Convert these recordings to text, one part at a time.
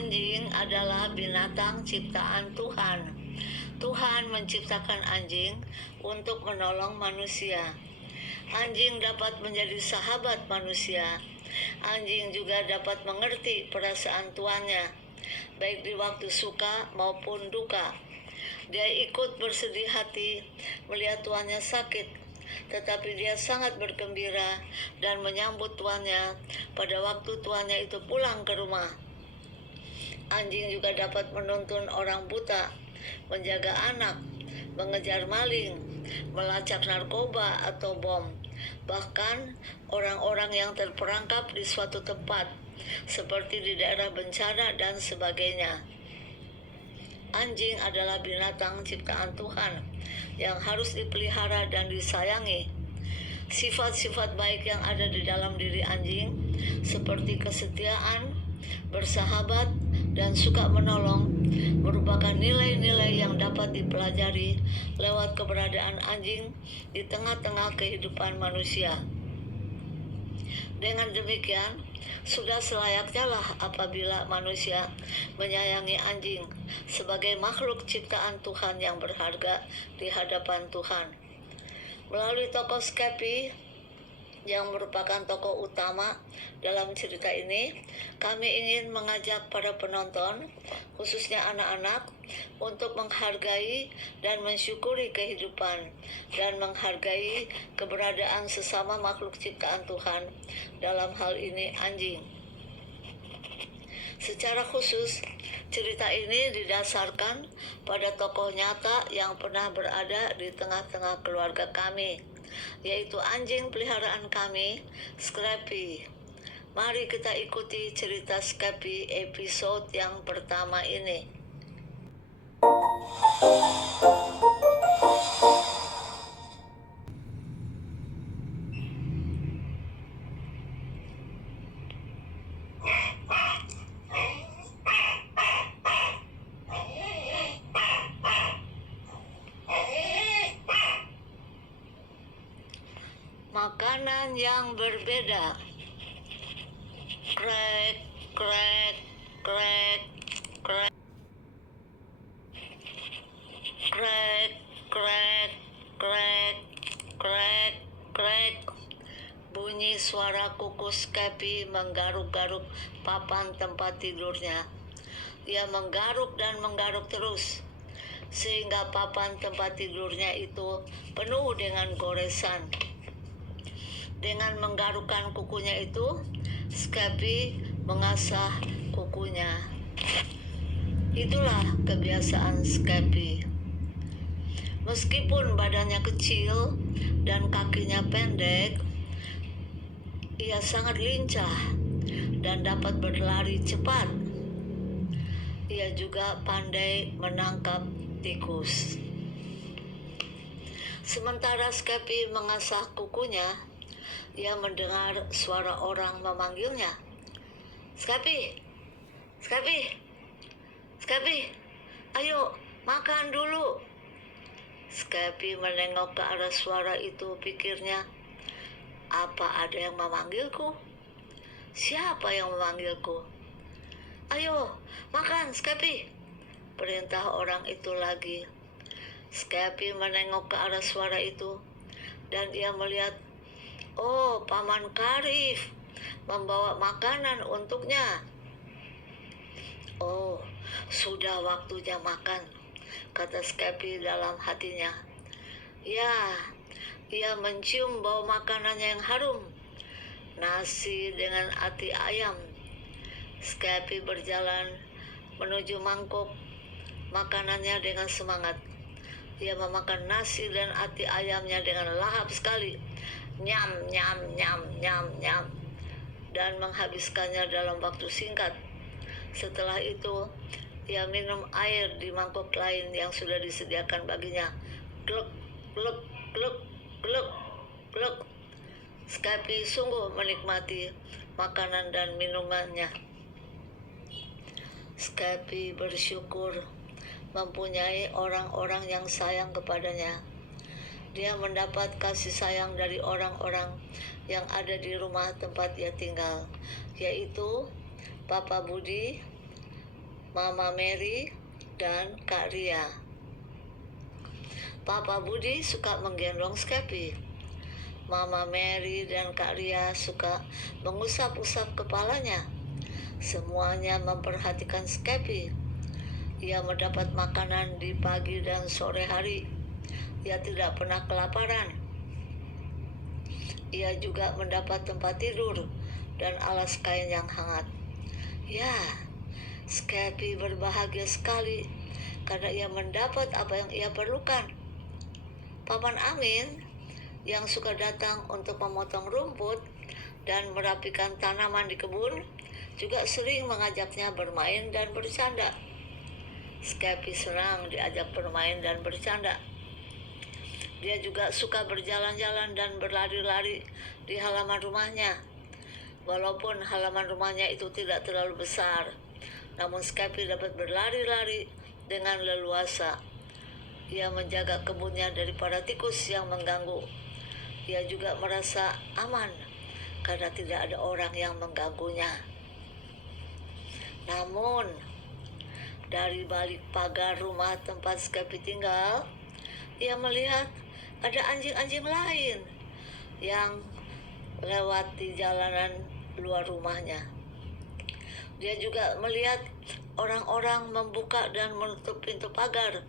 Anjing adalah binatang ciptaan Tuhan. Tuhan menciptakan anjing untuk menolong manusia. Anjing dapat menjadi sahabat manusia. Anjing juga dapat mengerti perasaan tuannya, baik di waktu suka maupun duka. Dia ikut bersedih hati melihat tuannya sakit, tetapi dia sangat bergembira dan menyambut tuannya pada waktu tuannya itu pulang ke rumah. Anjing juga dapat menuntun orang buta, menjaga anak, mengejar maling, melacak narkoba atau bom, bahkan orang-orang yang terperangkap di suatu tempat, seperti di daerah bencana dan sebagainya. Anjing adalah binatang ciptaan Tuhan yang harus dipelihara dan disayangi. Sifat-sifat baik yang ada di dalam diri anjing, seperti kesetiaan, bersahabat, dan suka menolong, merupakan nilai-nilai yang dapat dipelajari lewat keberadaan anjing di tengah-tengah kehidupan manusia. Dengan demikian, sudah selayaknya lah apabila manusia menyayangi anjing sebagai makhluk ciptaan Tuhan yang berharga di hadapan Tuhan. Melalui tokoh Skepi yang merupakan tokoh utama dalam cerita ini, kami ingin mengajak para penonton, khususnya anak-anak, untuk menghargai dan mensyukuri kehidupan dan menghargai keberadaan sesama makhluk ciptaan Tuhan, dalam hal ini anjing. Secara khusus, cerita ini didasarkan pada tokoh nyata yang pernah berada di tengah-tengah keluarga kami, yaitu anjing peliharaan kami, Scrappy. Mari kita ikuti cerita Scrappy episode yang pertama ini. Makanan yang berbeda. Krek, krek, krek, krek. Krek, krek, krek, krek, krek. Bunyi suara kuku Skepi menggaruk-garuk papan tempat tidurnya. Ia menggaruk dan menggaruk terus, sehingga papan tempat tidurnya itu penuh dengan goresan. Dengan menggarukkan kukunya itu, Skepi mengasah kukunya. Itulah kebiasaan Skepi. Meskipun badannya kecil dan kakinya pendek, ia sangat lincah dan dapat berlari cepat. Ia juga pandai menangkap tikus. Sementara Skepi mengasah kukunya, ia mendengar suara orang memanggilnya. Skepi, Skepi, Skepi, ayo makan dulu. Skepi menengok ke arah suara itu, pikirnya, apa ada yang memanggilku? Siapa yang memanggilku? Ayo makan, Skepi, perintah orang itu lagi. Skepi menengok ke arah suara itu, dan ia melihat, oh, Paman Karif membawa makanan untuknya. Oh, sudah waktunya makan, kata Skepi dalam hatinya. Ya, ia mencium bau makanannya yang harum, nasi dengan ati ayam. Skepi berjalan menuju mangkuk makanannya dengan semangat. Ia memakan nasi dan ati ayamnya dengan lahap sekali. Nyam, nyam, nyam, nyam, nyam, dan menghabiskannya dalam waktu singkat. Setelah itu, ia minum air di mangkuk lain yang sudah disediakan baginya. Gluk, gluk, gluk, gluk, gluk. Skepi sungguh menikmati makanan dan minumannya. Skepi bersyukur mempunyai orang-orang yang sayang kepadanya. Dia mendapat kasih sayang dari orang-orang yang ada di rumah tempat dia tinggal, yaitu Papa Budi, Mama Mary, dan Kak Ria. Papa Budi suka menggendong Skepi. Mama Mary dan Kak Ria suka mengusap-usap kepalanya. Semuanya memperhatikan Skepi. Ia mendapat makanan di pagi dan sore hari. Ia tidak pernah kelaparan. Ia juga mendapat tempat tidur dan alas kain yang hangat. Ya, Skepi berbahagia sekali karena ia mendapat apa yang ia perlukan. Paman Amin yang suka datang untuk memotong rumput dan merapikan tanaman di kebun juga sering mengajaknya bermain dan bercanda. Skepi senang diajak bermain dan bercanda. Dia juga suka berjalan-jalan dan berlari-lari di halaman rumahnya. Walaupun halaman rumahnya itu tidak terlalu besar, namun Skepi dapat berlari-lari dengan leluasa. Ia menjaga kebunnya dari para tikus yang mengganggu. Ia juga merasa aman karena tidak ada orang yang mengganggunya. Namun, dari balik pagar rumah tempat Skepi tinggal, ia melihat ada anjing-anjing lain yang lewat di jalanan luar rumahnya. Dia juga melihat orang-orang membuka dan menutup pintu pagar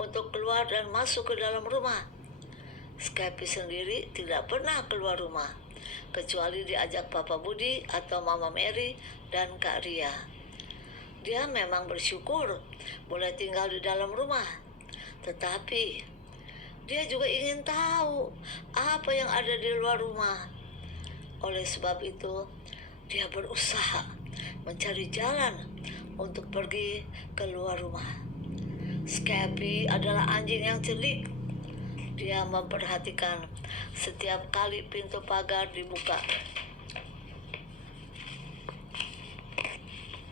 untuk keluar dan masuk ke dalam rumah. Skepi sendiri tidak pernah keluar rumah, kecuali diajak Papa Budi atau Mama Mary dan Kak Ria. Dia memang bersyukur boleh tinggal di dalam rumah, tetapi dia juga ingin tahu apa yang ada di luar rumah. Oleh sebab itu, dia berusaha mencari jalan untuk pergi ke luar rumah. Skepi adalah anjing yang cerdik. Dia memperhatikan setiap kali pintu pagar dibuka.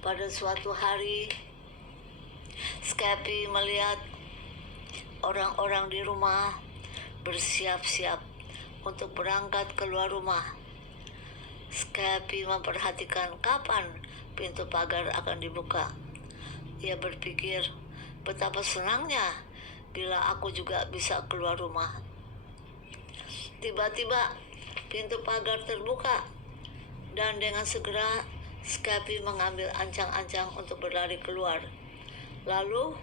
Pada suatu hari, Skepi melihat orang-orang di rumah bersiap-siap untuk berangkat keluar rumah. Skepi memperhatikan kapan pintu pagar akan dibuka. Ia berpikir, betapa senangnya bila aku juga bisa keluar rumah. Tiba-tiba pintu pagar terbuka dan dengan segera Skepi mengambil ancang-ancang untuk berlari keluar. Lalu,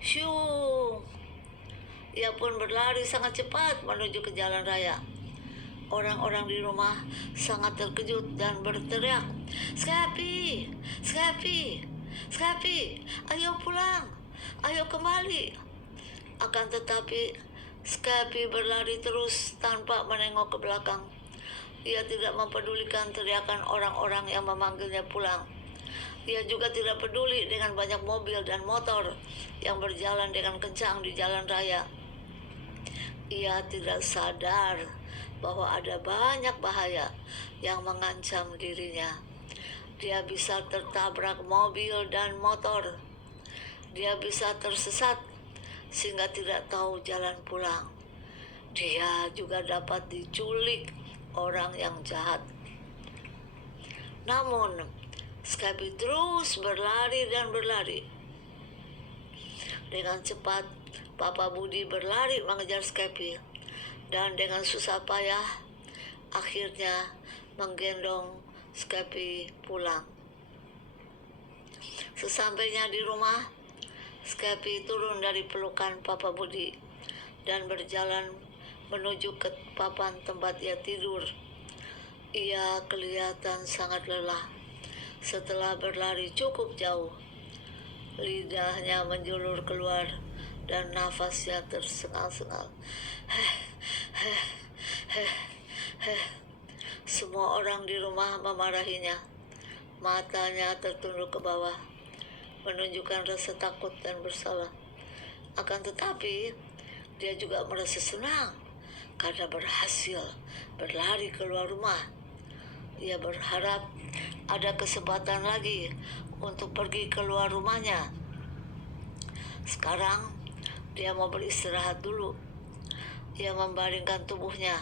syung! Ia pun berlari sangat cepat menuju ke jalan raya. Orang-orang di rumah sangat terkejut dan berteriak, "Skepi! Skepi! Skepi! Ayo pulang! Ayo kembali!" Akan tetapi, Skepi berlari terus tanpa menengok ke belakang. Ia tidak mempedulikan teriakan orang-orang yang memanggilnya pulang. Ia juga tidak peduli dengan banyak mobil dan motor yang berjalan dengan kencang di jalan raya. Ia tidak sadar bahwa ada banyak bahaya yang mengancam dirinya. Dia bisa tertabrak mobil dan motor. Dia bisa tersesat sehingga tidak tahu jalan pulang. Dia juga dapat diculik orang yang jahat. Namun, Skepi terus berlari dan berlari. Dengan cepat, Papa Budi berlari mengejar Skepi dan dengan susah payah akhirnya menggendong Skepi pulang. Sesampainya di rumah, Skepi turun dari pelukan Papa Budi dan berjalan menuju ke papan tempat ia tidur. Ia kelihatan sangat lelah setelah berlari cukup jauh. Lidahnya menjulur keluar dan nafasnya tersengal-sengal. Semua orang di rumah memarahinya. Matanya tertunduk ke bawah, menunjukkan rasa takut dan bersalah. Akan tetapi, dia juga merasa senang karena berhasil berlari keluar rumah. Ia berharap ada kesempatan lagi untuk pergi keluar rumahnya. Sekarang, dia mau beristirahat dulu. Ia membaringkan tubuhnya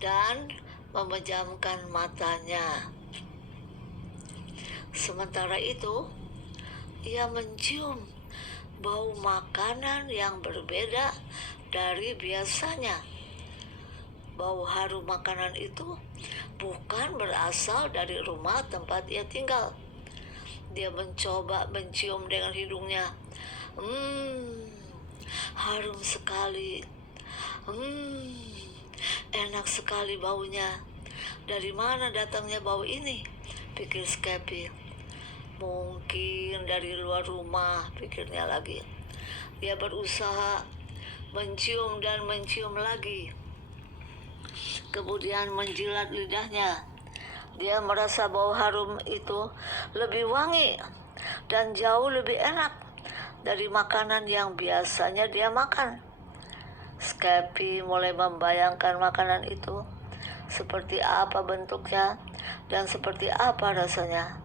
dan memejamkan matanya. Sementara itu, ia mencium bau makanan yang berbeda dari biasanya. Bau harum makanan itu bukan berasal dari rumah tempat ia tinggal. Dia mencoba mencium dengan hidungnya. Harum sekali. Enak sekali baunya. Dari mana datangnya bau ini? Pikir Skepi. Mungkin dari luar rumah, pikirnya lagi. Dia berusaha mencium dan mencium lagi. Kemudian menjilat lidahnya. Dia merasa bau harum itu lebih wangi dan jauh lebih enak dari makanan yang biasanya dia makan. Skepi mulai membayangkan makanan itu, seperti apa bentuknya dan seperti apa rasanya.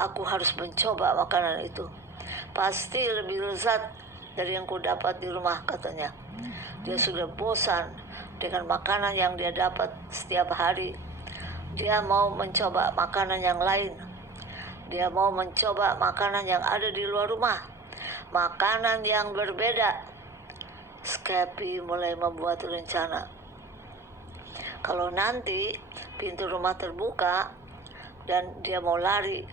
Aku harus mencoba makanan itu. Pasti lebih lezat dari yang kudapat di rumah, katanya. Dia sudah bosan dengan makanan yang dia dapat setiap hari. Dia mau mencoba makanan yang lain. Dia mau mencoba makanan yang ada di luar rumah. Makanan yang berbeda. Skepi mulai membuat rencana. Kalau nanti pintu rumah terbuka dan dia mau lari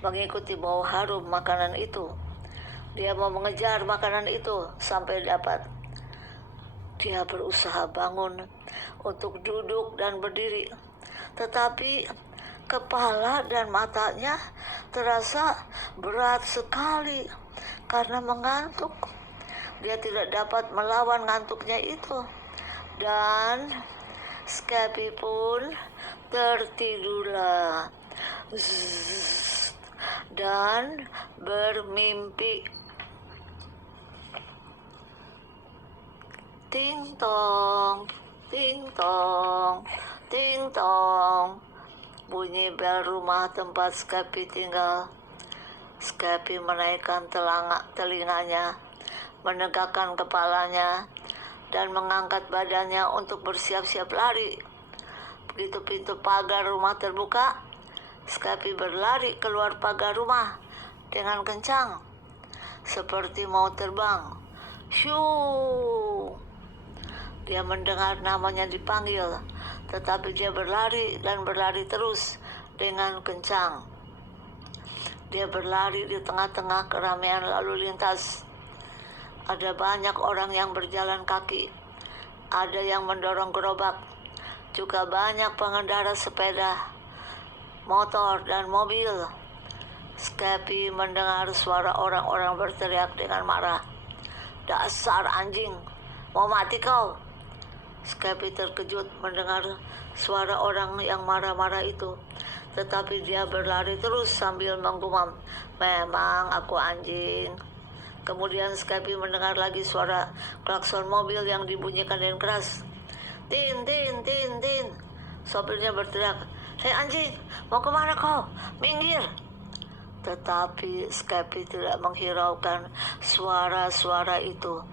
mengikuti bau harum makanan itu, dia mau mengejar makanan itu sampai dapat. Dia berusaha bangun untuk duduk dan berdiri, tetapi kepala dan matanya terasa berat sekali karena mengantuk. Dia tidak dapat melawan ngantuknya itu, dan Skepi pun tertidurlah dan bermimpi. Ting tong, ting tong, ting tong. Bunyi bel rumah tempat Skepi tinggal. Skepi menaikkan telinganya, menegakkan kepalanya, dan mengangkat badannya untuk bersiap-siap lari. Begitu pintu pagar rumah terbuka, Skepi berlari keluar pagar rumah dengan kencang, seperti mau terbang. Shoo! Dia mendengar namanya dipanggil, tetapi dia berlari dan berlari terus dengan kencang. Dia berlari di tengah-tengah keramaian lalu lintas. Ada banyak orang yang berjalan kaki. Ada yang mendorong gerobak. Juga banyak pengendara sepeda, motor, dan mobil. Skepi mendengar suara orang-orang berteriak dengan marah. "Dasar anjing, mau mati kau!" Skepi terkejut mendengar suara orang yang marah-marah itu. Tetapi dia berlari terus sambil menggumam, "Memang aku anjing." Kemudian Skepi mendengar lagi suara klakson mobil yang dibunyikan dengan keras. "Tin, tin, tin, tin." Sopirnya berteriak, "Hei anjing, mau kemana kau? Minggir!" Tetapi Skepi tidak menghiraukan suara-suara itu.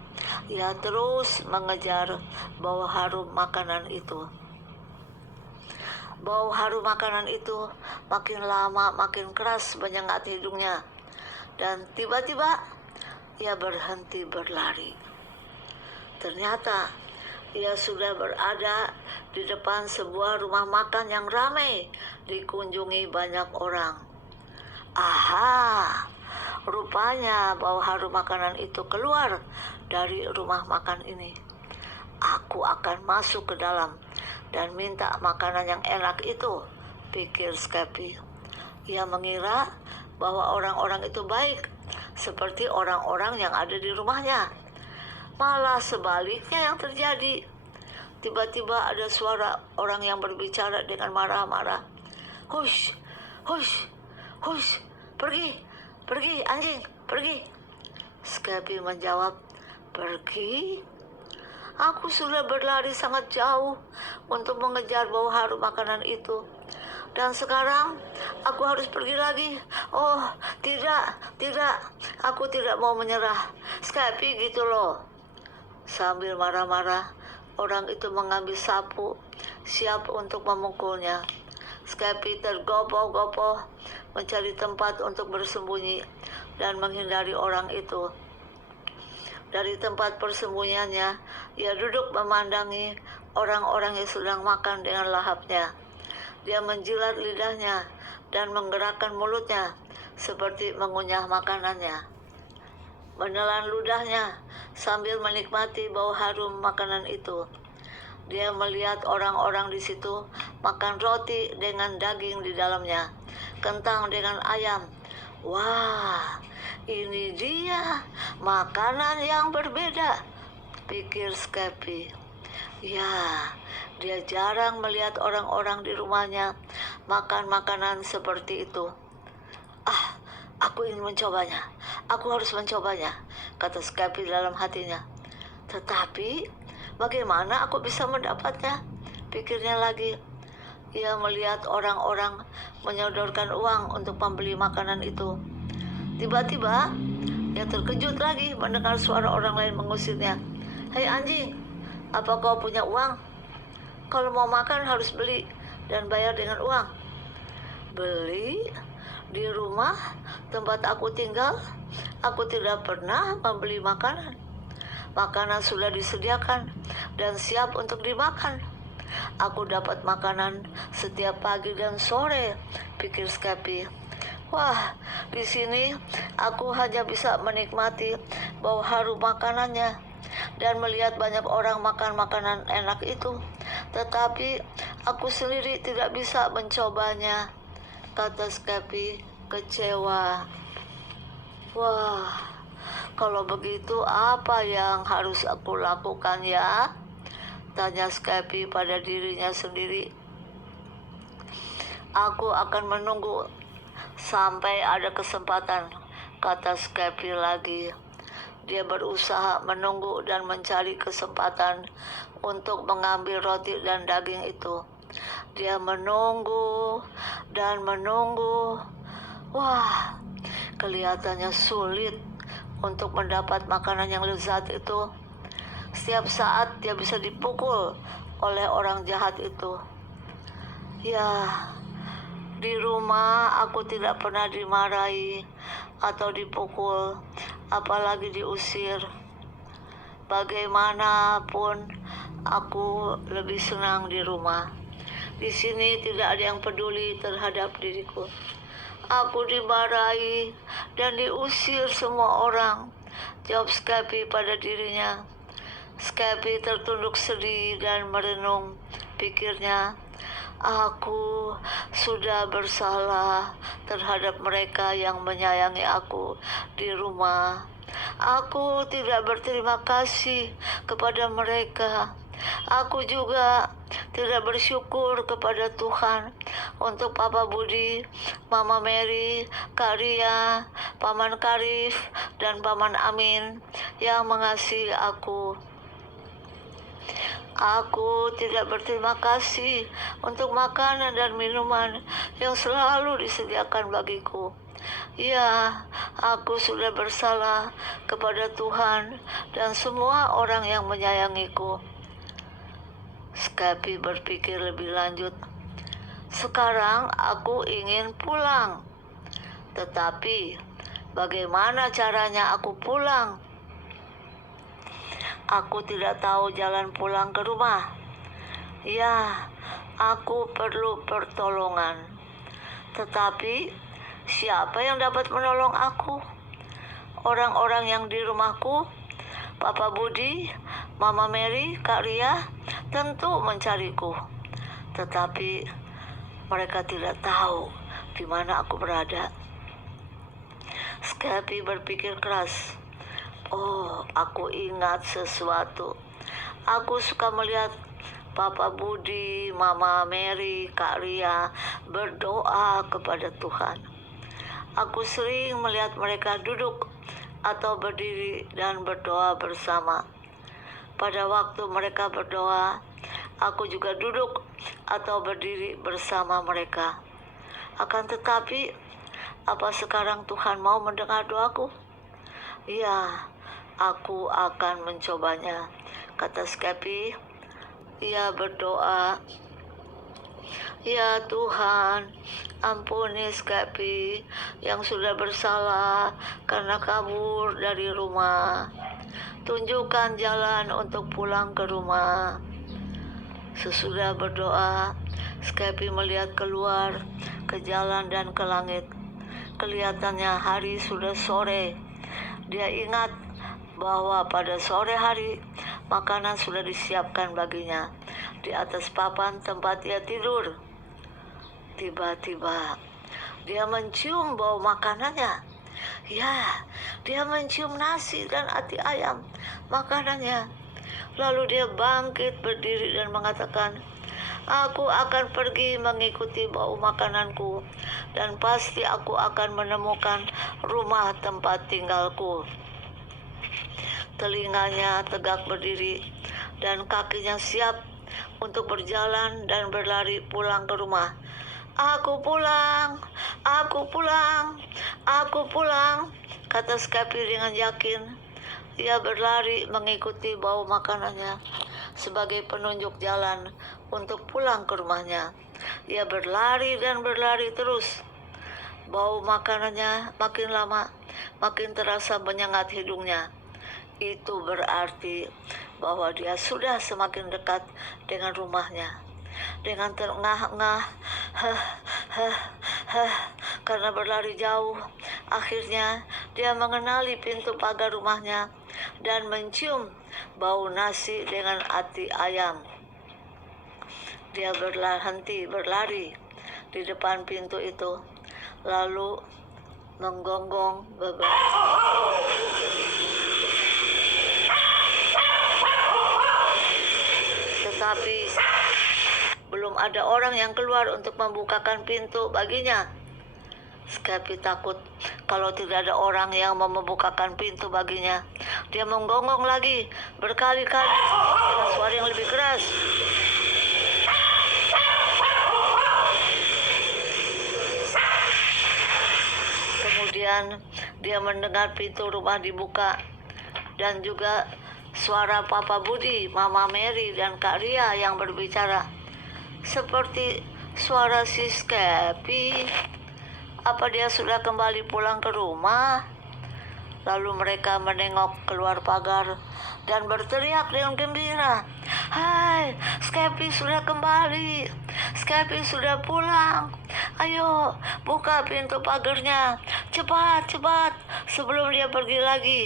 Ia terus mengejar bau harum makanan itu. Bau harum makanan itu makin lama makin keras menyengat hidungnya. Dan tiba-tiba ia berhenti berlari. Ternyata ia sudah berada di depan sebuah rumah makan yang ramai dikunjungi banyak orang. Aha, rupanya bau harum makanan itu keluar dari rumah makan ini. Aku akan masuk ke dalam dan minta makanan yang enak itu, pikir Skepi. Ia mengira bahwa orang-orang itu baik, seperti orang-orang yang ada di rumahnya. Malah sebaliknya yang terjadi. Tiba-tiba ada suara orang yang berbicara dengan marah-marah. "Hush, hush, hush, pergi, pergi anjing, pergi." Skepi menjawab, "Pergi? Aku sudah berlari sangat jauh untuk mengejar bau harum makanan itu. Dan sekarang aku harus pergi lagi. Oh, tidak, tidak. Aku tidak mau menyerah. Skepi gitu loh." Sambil marah-marah, orang itu mengambil sapu, siap untuk memukulnya. Skepi tergopoh-gopoh mencari tempat untuk bersembunyi dan menghindari orang itu. Dari tempat persembunyiannya, ia duduk memandangi orang-orang yang sedang makan dengan lahapnya. Dia menjilat lidahnya dan menggerakkan mulutnya seperti mengunyah makanannya. Menelan ludahnya sambil menikmati bau harum makanan itu. Dia melihat orang-orang di situ makan roti dengan daging di dalamnya, kentang dengan ayam. Wah, ini dia makanan yang berbeda, pikir Skepi. Ya, dia jarang melihat orang-orang di rumahnya makan makanan seperti itu. Aku ingin mencobanya. Aku harus mencobanya, kata Skepi dalam hatinya. Tetapi, bagaimana aku bisa mendapatnya? Pikirnya lagi. Ia melihat orang-orang menyodorkan uang untuk membeli makanan itu. Tiba-tiba, ia terkejut lagi mendengar suara orang lain mengusirnya. Hei anjing, apa kau punya uang? Kalau mau makan harus beli dan bayar dengan uang. Beli? Di rumah tempat aku tinggal, aku tidak pernah membeli makanan. Makanan sudah disediakan dan siap untuk dimakan. Aku dapat makanan setiap pagi dan sore, pikir Skepi. Wah, di sini aku hanya bisa menikmati bau harum makanannya dan melihat banyak orang makan makanan enak itu. Tetapi aku sendiri tidak bisa mencobanya, kata Skepi kecewa. Wah, kalau begitu apa yang harus aku lakukan ya? Tanya Skepi pada dirinya sendiri. Aku akan menunggu sampai ada kesempatan, kata Skepi lagi. Dia berusaha menunggu dan mencari kesempatan untuk mengambil roti dan daging itu. Dia menunggu dan menunggu. Wah, kelihatannya sulit untuk mendapat makanan yang lezat itu. Setiap saat dia bisa dipukul oleh orang jahat itu. Ya, di rumah aku tidak pernah dimarahi atau dipukul, apalagi diusir. Bagaimanapun, aku lebih senang di rumah. Di sini tidak ada yang peduli terhadap diriku. Aku dimarahi dan diusir semua orang, jawab Skepi pada dirinya. Skepi tertunduk sedih dan merenung, pikirnya. Aku sudah bersalah terhadap mereka yang menyayangi aku di rumah. Aku tidak berterima kasih kepada mereka. Aku juga tidak bersyukur kepada Tuhan untuk Papa Budi, Mama Mary, Kak Ria, Paman Karif, dan Paman Amin yang mengasihi aku. Aku tidak berterima kasih untuk makanan dan minuman yang selalu disediakan bagiku. Ya, aku sudah bersalah kepada Tuhan dan semua orang yang menyayangiku. Skepi berpikir lebih lanjut. Sekarang aku ingin pulang. Tetapi, bagaimana caranya aku pulang? Aku tidak tahu jalan pulang ke rumah. Ya, aku perlu pertolongan. Tetapi, siapa yang dapat menolong aku? Orang-orang yang di rumahku, Papa Budi, Mama Mary, Kak Ria, tentu mencariku. Tetapi, mereka tidak tahu di mana aku berada. Skepi berpikir keras. Oh, aku ingat sesuatu. Aku suka melihat Papa Budi, Mama Mary, Kak Ria berdoa kepada Tuhan. Aku sering melihat mereka duduk atau berdiri dan berdoa bersama. Pada waktu mereka berdoa, aku juga duduk atau berdiri bersama mereka. Akan tetapi, apa sekarang Tuhan mau mendengar doaku? Ya, aku akan mencobanya, kata Skepi. Ia berdoa. Ya Tuhan, ampuni Skepi yang sudah bersalah karena kabur dari rumah. Tunjukkan jalan untuk pulang ke rumah. Sesudah berdoa, Skepi melihat keluar ke jalan dan ke langit. Kelihatannya hari sudah sore. Dia ingat bahwa pada sore hari makanan sudah disiapkan baginya di atas papan tempat dia tidur. Tiba-tiba dia mencium bau makanannya. Ya, dia mencium nasi dan ati ayam makanannya. Lalu dia bangkit berdiri dan mengatakan, "Aku akan pergi mengikuti bau makananku, dan pasti aku akan menemukan rumah tempat tinggalku." Telinganya tegak berdiri dan kakinya siap untuk berjalan dan berlari pulang ke rumah. "Aku pulang, aku pulang, aku pulang," kata Skepi dengan yakin. Ia berlari mengikuti bau makanannya sebagai penunjuk jalan untuk pulang ke rumahnya. Ia berlari dan berlari terus. Bau makanannya makin lama makin terasa menyengat hidungnya. Itu berarti bahwa dia sudah semakin dekat dengan rumahnya. Dengan terengah-engah, karena berlari jauh, akhirnya dia mengenali pintu pagar rumahnya dan mencium bau nasi dengan ati ayam. Dia berhenti berlari di depan pintu itu, lalu menggonggong beberapa. Tetapi belum ada orang yang keluar untuk membukakan pintu baginya. Skepi takut kalau tidak ada orang yang mau membukakan pintu baginya. Dia menggonggong lagi berkali-kali dengan suara yang lebih keras. Kemudian dia mendengar pintu rumah dibuka dan juga suara Papa Budi, Mama Mary, dan Kak Ria yang berbicara. Seperti suara si Skepi. Apa dia sudah kembali pulang ke rumah? Lalu mereka menengok keluar pagar dan berteriak dengan gembira, "Hai, Skepi sudah kembali. Skepi sudah pulang. Ayo, buka pintu pagarnya. Cepat, cepat, sebelum dia pergi lagi."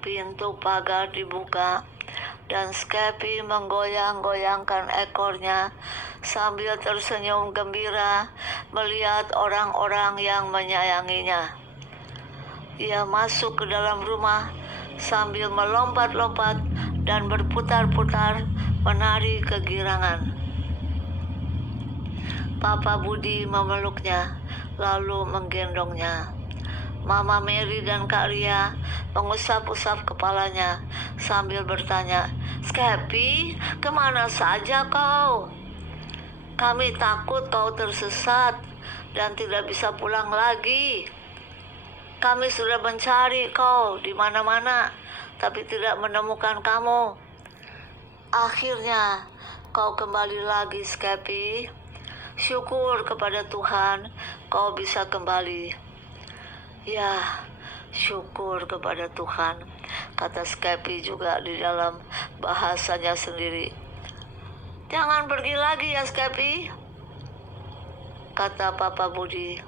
Pintu pagar dibuka dan Skepi menggoyang-goyangkan ekornya sambil tersenyum gembira melihat orang-orang yang menyayanginya. Ia masuk ke dalam rumah sambil melompat-lompat dan berputar-putar menari kegirangan. Papa Budi memeluknya lalu menggendongnya. Mama Mary dan Kak Ria mengusap-usap kepalanya sambil bertanya, "Skepi, kemana saja kau? Kami takut kau tersesat dan tidak bisa pulang lagi. Kami sudah mencari kau di mana-mana, tapi tidak menemukan kamu. Akhirnya kau kembali lagi, Skepi. Syukur kepada Tuhan kau bisa kembali." "Ya, syukur kepada Tuhan," kata Skepi juga di dalam bahasanya sendiri. "Jangan pergi lagi ya, Skepi," kata Papa Budi.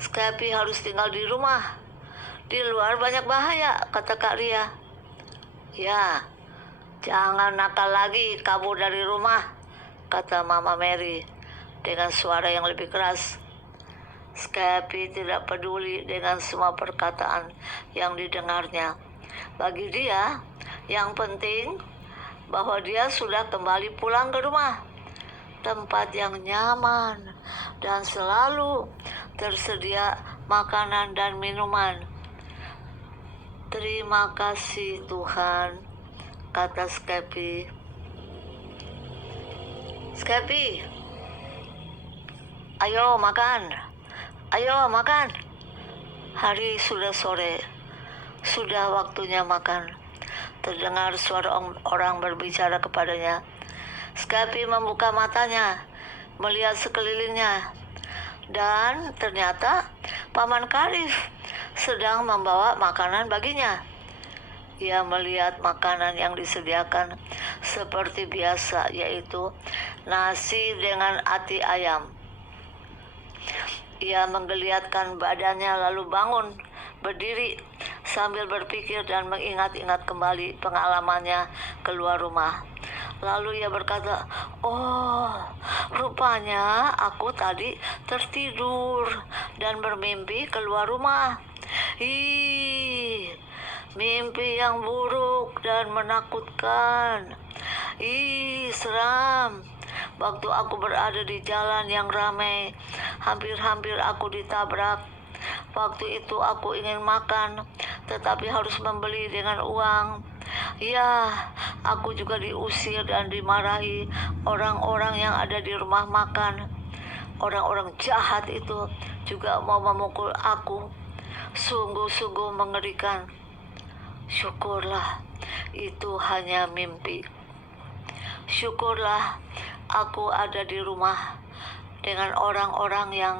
"Skepi harus tinggal di rumah. Di luar banyak bahaya," kata Kak Ria. "Ya, jangan nakal lagi kabur dari rumah," kata Mama Mary dengan suara yang lebih keras. Skepi tidak peduli dengan semua perkataan yang didengarnya. Bagi dia, yang penting bahwa dia sudah kembali pulang ke rumah, tempat yang nyaman dan selalu tersedia makanan dan minuman. "Terima kasih Tuhan," kata Skepi. "Skepi, ayo makan. Ayo makan. Hari sudah sore. Sudah waktunya makan." Terdengar suara orang berbicara kepadanya. Skepi membuka matanya, melihat sekelilingnya, dan ternyata Paman Karif sedang membawa makanan baginya. Ia melihat makanan yang disediakan seperti biasa, yaitu nasi dengan ati ayam. Ia menggeliatkan badannya lalu bangun, berdiri sambil berpikir dan mengingat-ingat kembali pengalamannya keluar rumah. Lalu ia berkata, "Oh, rupanya aku tadi tertidur dan bermimpi keluar rumah. Ih, mimpi yang buruk dan menakutkan. Ih, seram. Waktu aku berada di jalan yang ramai, hampir-hampir aku ditabrak. Waktu itu aku ingin makan, tetapi harus membeli dengan uang. Ya, aku juga diusir dan dimarahi orang-orang yang ada di rumah makan. Orang-orang jahat itu juga mau memukul aku. Sungguh-sungguh mengerikan. Syukurlah, itu hanya mimpi. Syukurlah aku ada di rumah dengan orang-orang yang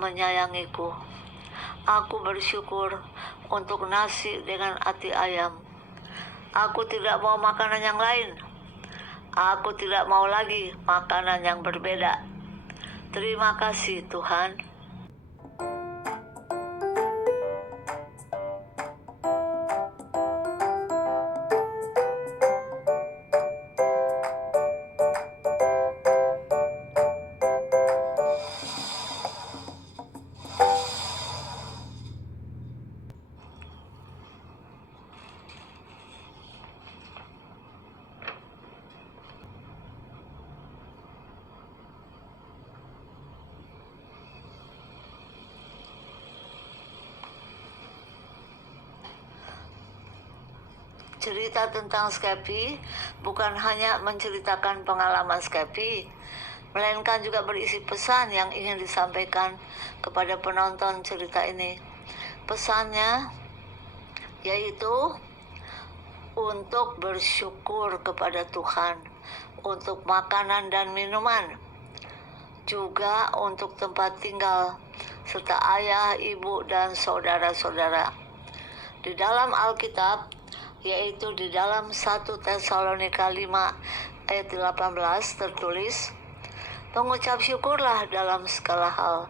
menyayangiku. Aku bersyukur untuk nasi dengan ati ayam. Aku tidak mau makanan yang lain. Aku tidak mau lagi makanan yang berbeda. Terima kasih Tuhan." Cerita tentang Skepi bukan hanya menceritakan pengalaman Skepi, melainkan juga berisi pesan yang ingin disampaikan kepada penonton cerita ini. Pesannya yaitu untuk bersyukur kepada Tuhan, untuk makanan dan minuman, juga untuk tempat tinggal, serta ayah, ibu, dan saudara-saudara. Di dalam Alkitab, yaitu di dalam 1 Tesalonika 5 ayat 18 tertulis, "Mengucap syukurlah dalam segala hal,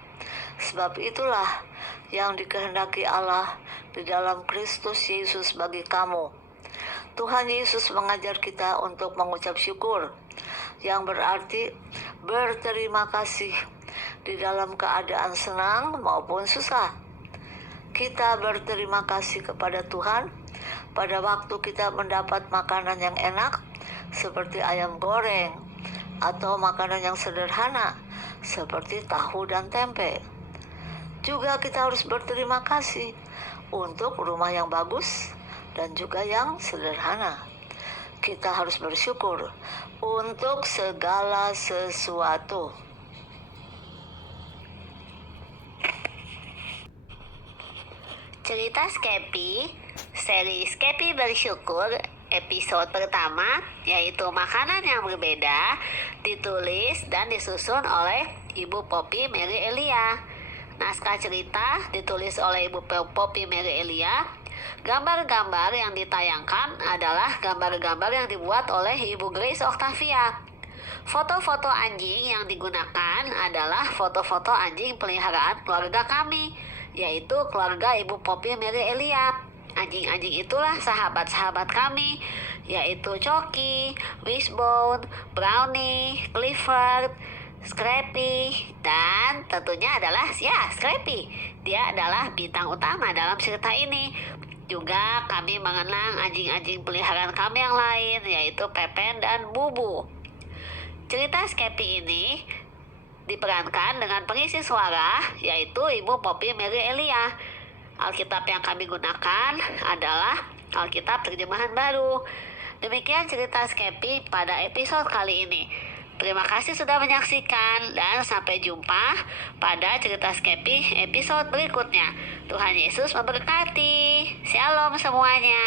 sebab itulah yang dikehendaki Allah di dalam Kristus Yesus bagi kamu." Tuhan Yesus mengajar kita untuk mengucap syukur, yang berarti berterima kasih di dalam keadaan senang maupun susah. Kita berterima kasih kepada Tuhan pada waktu kita mendapat makanan yang enak seperti ayam goreng atau makanan yang sederhana seperti tahu dan tempe. Juga kita harus berterima kasih untuk rumah yang bagus dan juga yang sederhana. Kita harus bersyukur untuk segala sesuatu. Cerita Skepi, seri Skepi Bersyukur, episode pertama, yaitu makanan yang berbeda, ditulis dan disusun oleh Ibu Poppy Mary Elia. Naskah cerita ditulis oleh Ibu Poppy Mary Elia. Gambar-gambar yang ditayangkan adalah gambar-gambar yang dibuat oleh Ibu Grace Octavia. Foto-foto anjing yang digunakan adalah foto-foto anjing peliharaan keluarga kami, yaitu keluarga Ibu Poppy Mary Elia. Anjing-anjing itulah sahabat-sahabat kami, yaitu Coki, Wishbone, Brownie, Clifford, Scrappy, dan tentunya adalah Scrappy. Dia adalah bintang utama dalam cerita ini. Juga kami mengenang anjing-anjing peliharaan kami yang lain, yaitu Pepen dan Bubu. Cerita Skepi ini diperankan dengan pengisi suara, yaitu Ibu Poppy Mary Elia. Alkitab yang kami gunakan adalah Alkitab terjemahan baru. Demikian cerita Skepi pada episode kali ini. Terima kasih sudah menyaksikan dan sampai jumpa pada cerita Skepi episode berikutnya. Tuhan Yesus memberkati. Shalom semuanya.